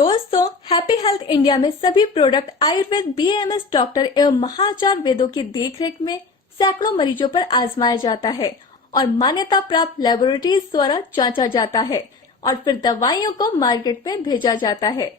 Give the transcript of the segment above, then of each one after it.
दोस्तों, happy health India में सभी प्रोडक्ट आयुर्वेद बीएमएस डॉक्टर एवं महाचार वेदों की देखरेख में सैकड़ों मरीजों पर आजमाया जाता है और मान्यता प्राप्त लेबोरेटरीज द्वारा जांचा जाता है और फिर दवाइयों को मार्केट में भेजा जाता है।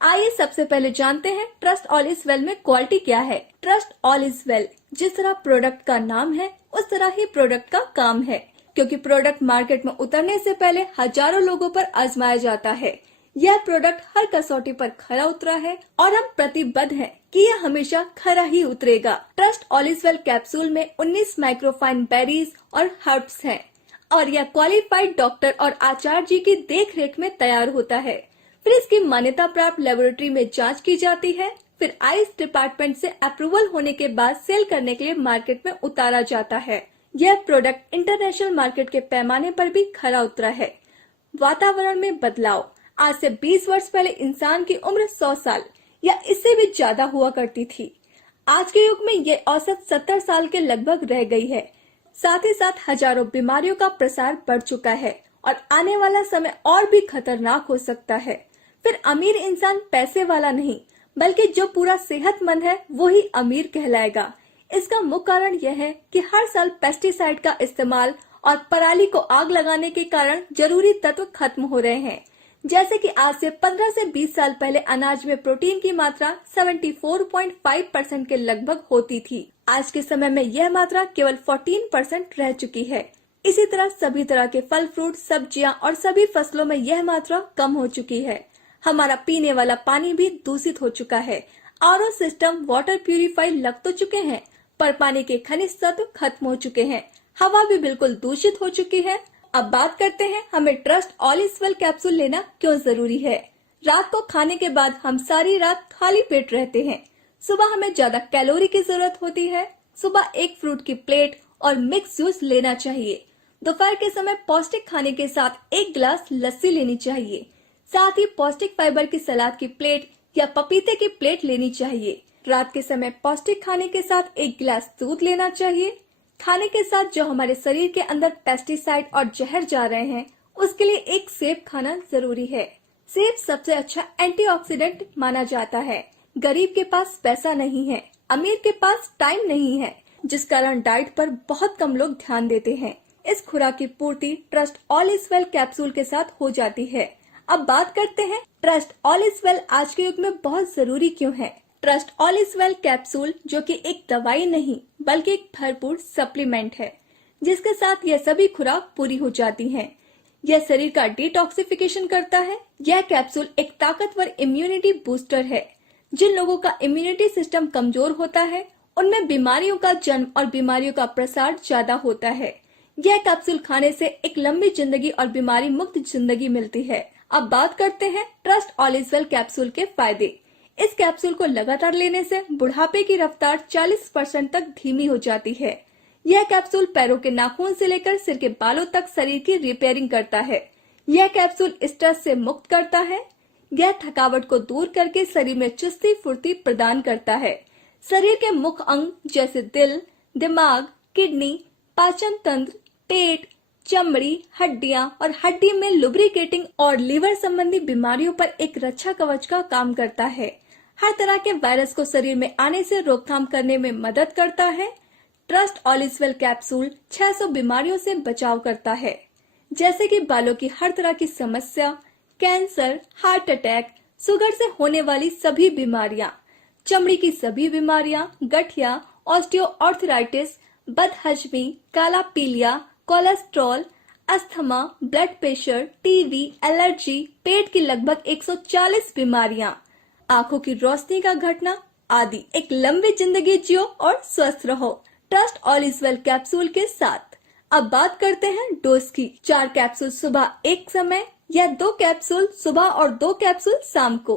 आइए सबसे पहले जानते हैं ट्रस्ट ऑल इज वेल में क्वालिटी क्या है। ट्रस्ट ऑल इज वेल, जिस तरह प्रोडक्ट का नाम है उस तरह ही प्रोडक्ट का काम है, क्योंकि प्रोडक्ट मार्केट में उतरने से पहले हजारों लोगों पर आजमाया जाता है। यह प्रोडक्ट हर कसौटी पर खरा उतरा है और हम प्रतिबद्ध हैं कि यह हमेशा खरा ही उतरेगा। Trust all is well capsule में 19 माइक्रोफाइन बेरीज और हर्ब्स हैं और यह क्वालिफाइड डॉक्टर और आचार्य जी की देखरेख में तैयार होता है। फिर इसकी मान्यता प्राप्त लेबोरेटरी में जांच की जाती है, फिर आयुष डिपार्टमेंट से अप्रूवल होने के बाद सेल करने के लिए मार्केट में उतारा जाता है। यह प्रोडक्ट इंटरनेशनल मार्केट के पैमाने पर भी खरा उतरा है। वातावरण में बदलाव। आज से 20 वर्ष पहले इंसान की उम्र 100 साल या इससे भी ज्यादा हुआ करती थी। आज के युग में ये औसत 70 साल के लगभग रह गई है। साथ ही साथ हजारों बीमारियों का प्रसार बढ़ चुका है और आने वाला समय और भी खतरनाक हो सकता है। फिर अमीर इंसान पैसे वाला नहीं, बल्कि जो पूरा सेहतमंद है वो ही अमीर कहलाएगा। इसका मुख्य कारण यह है कि हर साल पेस्टिसाइड का इस्तेमाल और पराली को आग लगाने के कारण जरूरी तत्व खत्म हो रहे हैं। जैसे कि आज से 15 से 20 साल पहले अनाज में प्रोटीन की मात्रा 74.5% के लगभग होती थी। आज के समय में यह मात्रा केवल 14% रह चुकी है। इसी तरह सभी तरह के फल, फ्रूट, सब्जियां और सभी फसलों में यह मात्रा कम हो चुकी है। हमारा पीने वाला पानी भी दूषित हो चुका है। आरओ सिस्टम, वाटर प्यूरिफायर लग तो चुके हैं, पर पानी के खनिज तत्व खत्म हो चुके हैं। हवा भी बिल्कुल दूषित हो चुकी है। अब बात करते हैं हमें trust all is well capsule लेना क्यों जरूरी है। रात को खाने के बाद हम सारी रात खाली पेट रहते हैं। सुबह हमें ज्यादा कैलोरी की जरूरत होती है। सुबह एक फ्रूट की प्लेट और मिक्स जूस लेना चाहिए। दोपहर के समय पौष्टिक खाने के साथ एक गिलास लस्सी लेनी चाहिए। साथ ही पौष्टिक फाइबर की सलाद की प्लेट या पपीते की प्लेट लेनी चाहिए। रात के समय पौष्टिक खाने के साथ एक गिलास दूध लेना चाहिए। खाने के साथ जो हमारे शरीर के अंदर पेस्टिसाइड और जहर जा रहे हैं, उसके लिए एक सेब खाना जरूरी है। सेब सबसे अच्छा एंटीऑक्सीडेंट माना जाता है। गरीब के पास पैसा नहीं है, अमीर के पास टाइम नहीं है, जिस कारण डाइट पर बहुत कम लोग ध्यान देते हैं। इस खुराक की पूर्ति trust all is well capsule के साथ हो जाती है। अब बात करते हैं ट्रस्ट ऑल इज वेल आज के युग में बहुत जरूरी क्यों है। Trust all is well capsule जो कि एक दवाई नहीं बल्कि एक भरपूर सप्लीमेंट है, जिसके साथ यह सभी खुराक पूरी हो जाती हैं। यह शरीर का डिटॉक्सिफिकेशन करता है। यह कैप्सूल एक ताकतवर इम्यूनिटी बूस्टर है। जिन लोगों का इम्यूनिटी सिस्टम कमजोर होता है, उनमें बीमारियों का जन्म और बीमारियों का प्रसार ज्यादा होता है। यह कैप्सूल खाने से एक लंबी जिंदगी और बीमारी मुक्त जिंदगी मिलती है। अब बात करते हैं trust all is well capsule के फायदे। इस कैप्सूल को लगातार लेने से बुढ़ापे की रफ्तार 40% तक धीमी हो जाती है। यह कैप्सूल पैरों के नाखून से लेकर सिर के बालों तक शरीर की रिपेयरिंग करता है। यह कैप्सूल स्ट्रेस से मुक्त करता है। यह थकावट को दूर करके शरीर में चुस्ती फुर्ती प्रदान करता है। शरीर के मुख्य अंग जैसे दिल, दिमाग, किडनी, पाचन तंत्र, पेट, चमड़ी, हड्डियां और हड्डी में लुब्रिकेटिंग और लीवर संबंधी बीमारियों पर एक रक्षा कवच का काम करता है। हर तरह के वायरस को शरीर में आने से रोकथाम करने में मदद करता है। Trust all is well capsule 600 बीमारियों से बचाव करता है, जैसे कि बालों की हर तरह की समस्या, कैंसर, हार्ट अटैक, शुगर से होने वाली सभी बीमारियां, चमड़ी की सभी बीमारियां, गठिया, ऑस्टियोआर्थराइटिस, बदहजमी, काला पीलिया, cholesterol, asthma, blood pressure, TB, allergy, पेट की लगभग 140 बीमारियां, आंखों की रोशनी का घटना आदि। एक लंबी जिंदगी जियो और स्वस्थ रहो trust all is well capsule के साथ। अब बात करते हैं डोज की। 4 कैप्सूल सुबह एक समय या 2 कैप्सूल सुबह और 2 कैप्सूल शाम को।